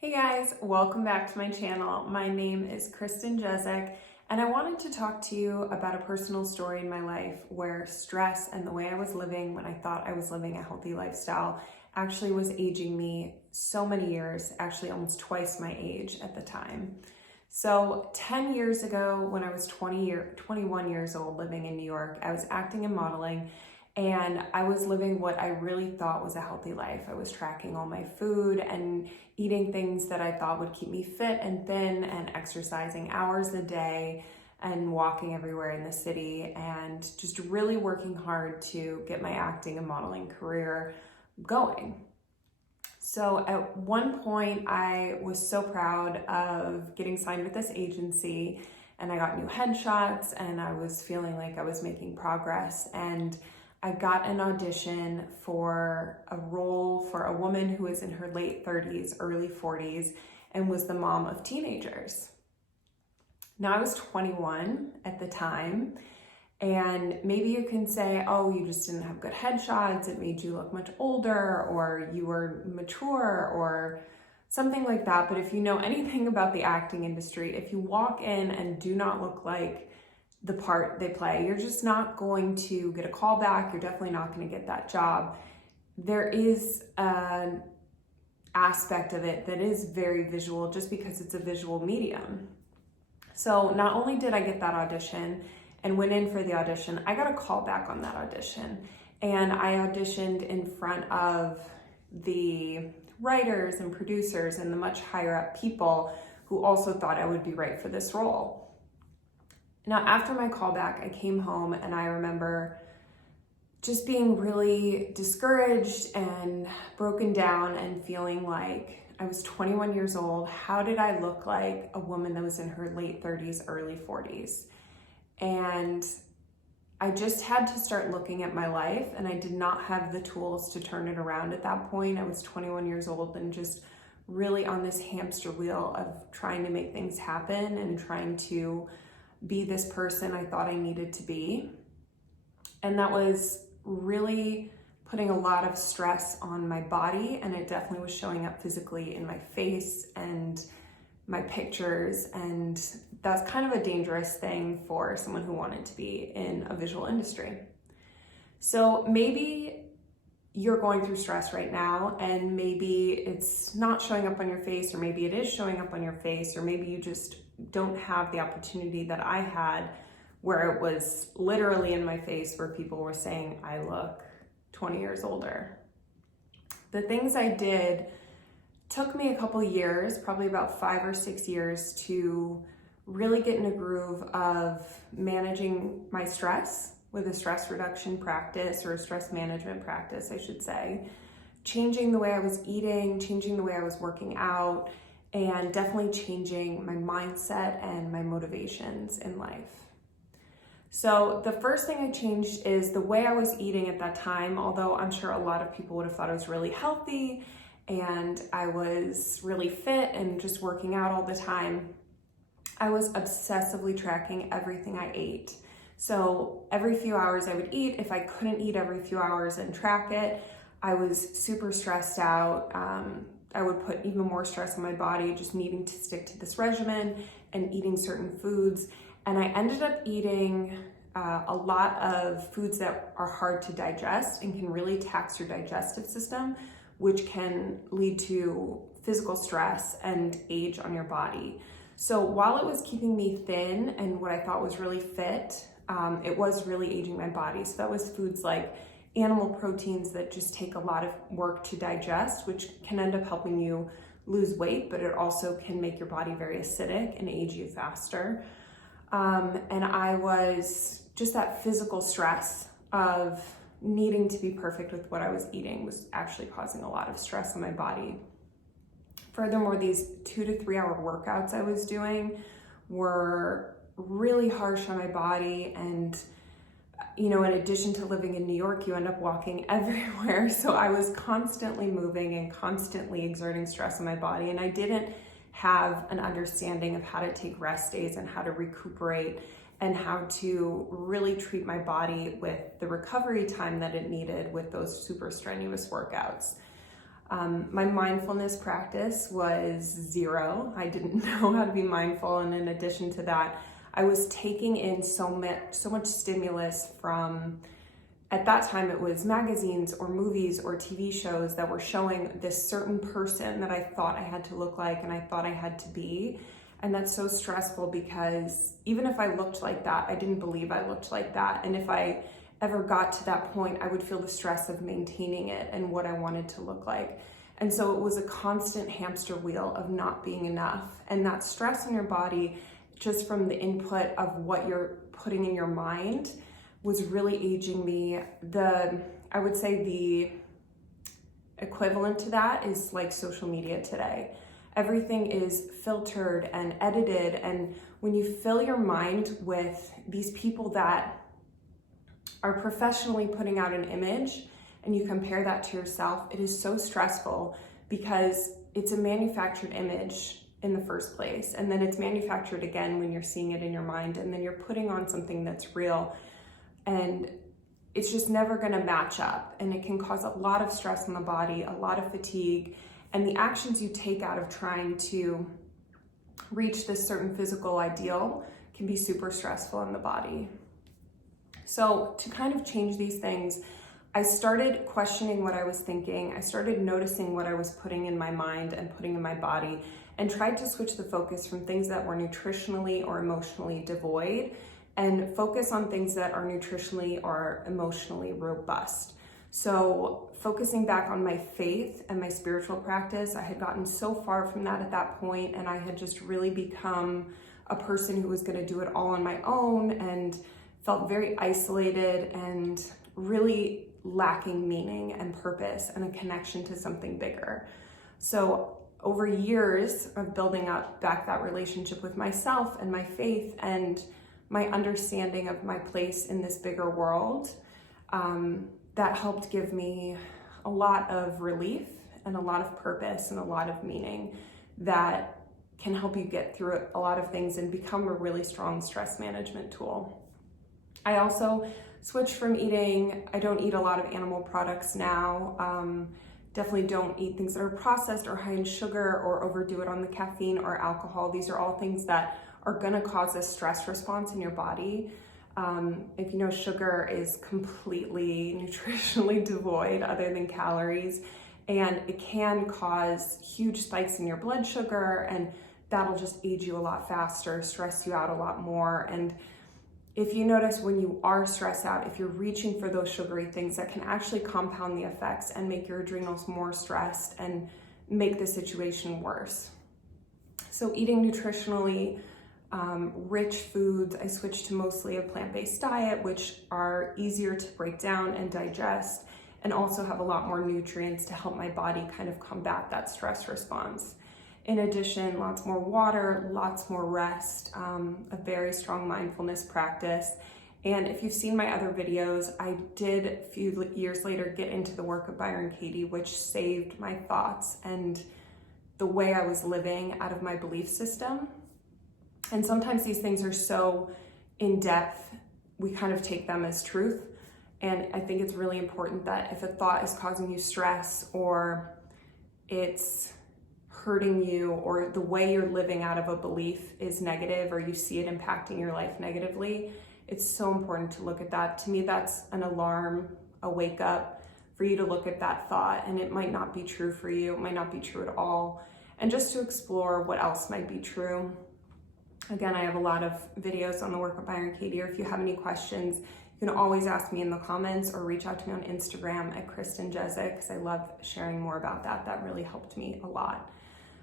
Hey guys, welcome back to my channel. My name is Kristen, and I wanted to talk to you about a personal story in my life where stress and the way I was living when I thought I was living a healthy lifestyle actually was aging me so many years, actually almost twice my age at the time. So 10 years ago, when I was 21 years old living in New York, I was acting and modeling, and I was living what I really thought was a healthy life. I was tracking all my food and eating things that I thought would keep me fit and thin, and exercising hours a day and walking everywhere in the city, and just really working hard to get my acting and modeling career going. So at one point, I was so proud of getting signed with this agency, and I got new headshots, and I was feeling like I was making progress. And I got an audition for a role for a woman who was in her late 30s, early 40s, and was the mom of teenagers. Now, I was 21 at the time, and maybe you can say, oh, you just didn't have good headshots, it made you look much older, or you were mature, or something like that. But if you know anything about the acting industry, if you walk in and do not look like the part they play, you're just not going to get a callback. You're definitely not going to get that job. There is an aspect of it that is very visual just because it's a visual medium. So not only did I get that audition and went in for the audition, I got a call back on that audition. And I auditioned in front of the writers and producers and the much higher up people who also thought I would be right for this role. Now, after my callback, I came home and I remember just being really discouraged and broken down and feeling like I was 21 years old. How did I look like a woman that was in her late 30s, early 40s? And I just had to start looking at my life, and I did not have the tools to turn it around at that point. I was 21 years old and just really on this hamster wheel of trying to make things happen and trying to be this person I thought I needed to be. And that was really putting a lot of stress on my body, and it definitely was showing up physically in my face and my pictures, and that's kind of a dangerous thing for someone who wanted to be in a visual industry. So maybe you're going through stress right now, and maybe it's not showing up on your face, or maybe it is showing up on your face, or maybe you just don't have the opportunity that I had where it was literally in my face, where people were saying I look 20 years older. The things I did took me a couple years, probably about 5 or 6 years, to really get in a groove of managing my stress with a stress reduction practice, or a stress management practice, I should say, changing the way I was eating, changing the way I was working out, and definitely changing my mindset and my motivations in life. So the first thing I changed is the way I was eating at that time. Although I'm sure a lot of people would have thought I was really healthy and I was really fit and just working out all the time, I was obsessively tracking everything I ate. So every few hours I would eat. If I couldn't eat every few hours and track it, I was super stressed out. I would put even more stress on my body just needing to stick to this regimen and eating certain foods. And I ended up eating a lot of foods that are hard to digest and can really tax your digestive system, which can lead to physical stress and age on your body. So while it was keeping me thin and what I thought was really fit, it was really aging my body. So that was foods like animal proteins that just take a lot of work to digest, which can end up helping you lose weight, but it also can make your body very acidic and age you faster. And I was just that physical stress of needing to be perfect with what I was eating was actually causing a lot of stress on my body. Furthermore, these 2 to 3 hour workouts I was doing were really harsh on my body. And in addition to living in New York, you end up walking everywhere. So I was constantly moving and constantly exerting stress on my body. And I didn't have an understanding of how to take rest days and how to recuperate and how to really treat my body with the recovery time that it needed with those super strenuous workouts. My mindfulness practice was zero. I didn't know how to be mindful, and in addition to that, I was taking in so much stimulus from, at that time it was magazines or movies or TV shows that were showing this certain person that I thought I had to look like and I thought I had to be. And that's so stressful because even if I looked like that, I didn't believe I looked like that. And if I ever got to that point, I would feel the stress of maintaining it and what I wanted to look like. And so it was a constant hamster wheel of not being enough. And that stress on your body, just from the input of what you're putting in your mind, was really aging me. I would say the equivalent to that is like social media today. Everything is filtered and edited, and when you fill your mind with these people that are professionally putting out an image and you compare that to yourself, it is so stressful because it's a manufactured image in the first place, and then it's manufactured again when you're seeing it in your mind, and then you're putting on something that's real, and it's just never going to match up, and it can cause a lot of stress in the body, a lot of fatigue, and the actions you take out of trying to reach this certain physical ideal can be super stressful in the body. So to kind of change these things, I started questioning what I was thinking. I started noticing what I was putting in my mind and putting in my body, and tried to switch the focus from things that were nutritionally or emotionally devoid and focus on things that are nutritionally or emotionally robust. So focusing back on my faith and my spiritual practice, I had gotten so far from that at that point, and I had just really become a person who was going to do it all on my own and felt very isolated and really lacking meaning and purpose and a connection to something bigger. So over years of building up back that relationship with myself and my faith and my understanding of my place in this bigger world, that helped give me a lot of relief and a lot of purpose and a lot of meaning that can help you get through a lot of things and become a really strong stress management tool. I also switched from I don't eat a lot of animal products now. Definitely don't eat things that are processed or high in sugar or overdo it on the caffeine or alcohol. These are all things that are gonna cause a stress response in your body. If you know, sugar is completely nutritionally devoid other than calories, and it can cause huge spikes in your blood sugar, and that'll just age you a lot faster, stress you out a lot more. And if you notice when you are stressed out, if you're reaching for those sugary things, that can actually compound the effects and make your adrenals more stressed and make the situation worse. So eating nutritionally rich foods, I switched to mostly a plant-based diet, which are easier to break down and digest, and also have a lot more nutrients to help my body kind of combat that stress response. In addition, lots more water, lots more rest, a very strong mindfulness practice. And if you've seen my other videos, I did a few years later get into the Work of Byron Katie, which saved my thoughts and the way I was living out of my belief system. And sometimes these things are so in depth, we kind of take them as truth. And I think it's really important that if a thought is causing you stress, or it's hurting you, or the way you're living out of a belief is negative, or you see it impacting your life negatively, it's so important to look at that. To me, that's an alarm, a wake up for you to look at that thought. And it might not be true for you, it might not be true at all. And just to explore what else might be true. Again, I have a lot of videos on the Work of Byron Katie, or if you have any questions, you can always ask me in the comments or reach out to me on Instagram at Kristen because I love sharing more about that. That really helped me a lot.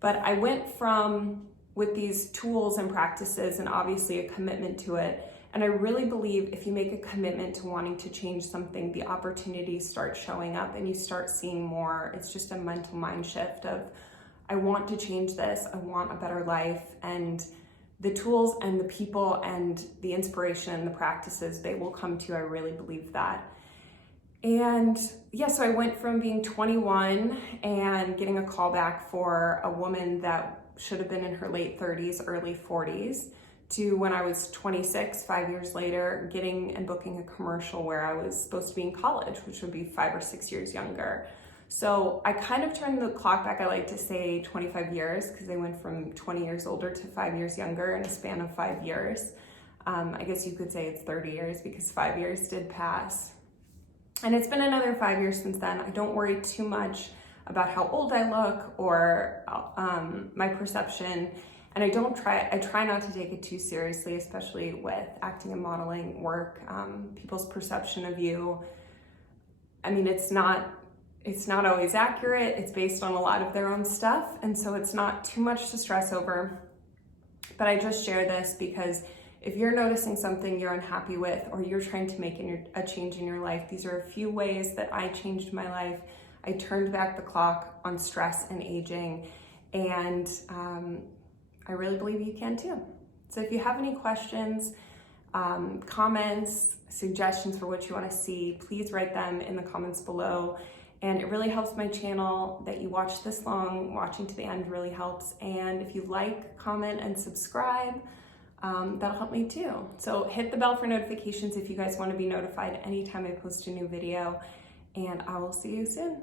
But I went from, with these tools and practices and obviously a commitment to it, and I really believe if you make a commitment to wanting to change something, the opportunities start showing up and you start seeing more. It's just a mental mind shift of, I want to change this, I want a better life, and the tools and the people and the inspiration and the practices, they will come to you. I really believe that. And yeah, so I went from being 21 and getting a call back for a woman that should have been in her late 30s, early 40s, to when I was 26, 5 years later, getting and booking a commercial where I was supposed to be in college, which would be 5 or 6 years younger. So I kind of turned the clock back, I like to say 25 years, because I went from 20 years older to 5 years younger in a span of 5 years. I guess you could say it's 30 years because 5 years did pass. And it's been another 5 years since then. I don't worry too much about how old I look or my perception. And I try not to take it too seriously, especially with acting and modeling work. People's perception of you, I mean, it's not always accurate. It's based on a lot of their own stuff. And so it's not too much to stress over. But I just share this because if you're noticing something you're unhappy with, or you're trying to make a change in your life, these are a few ways that I changed my life. I turned back the clock on stress and aging, and I really believe you can too. So if you have any questions, comments, suggestions for what you want to see, please write them in the comments below. And it really helps my channel that you watch this long. Watching to the end really helps. And if you like, comment, and subscribe, that'll help me too. So hit the bell for notifications if you guys want to be notified anytime I post a new video. And I will see you soon.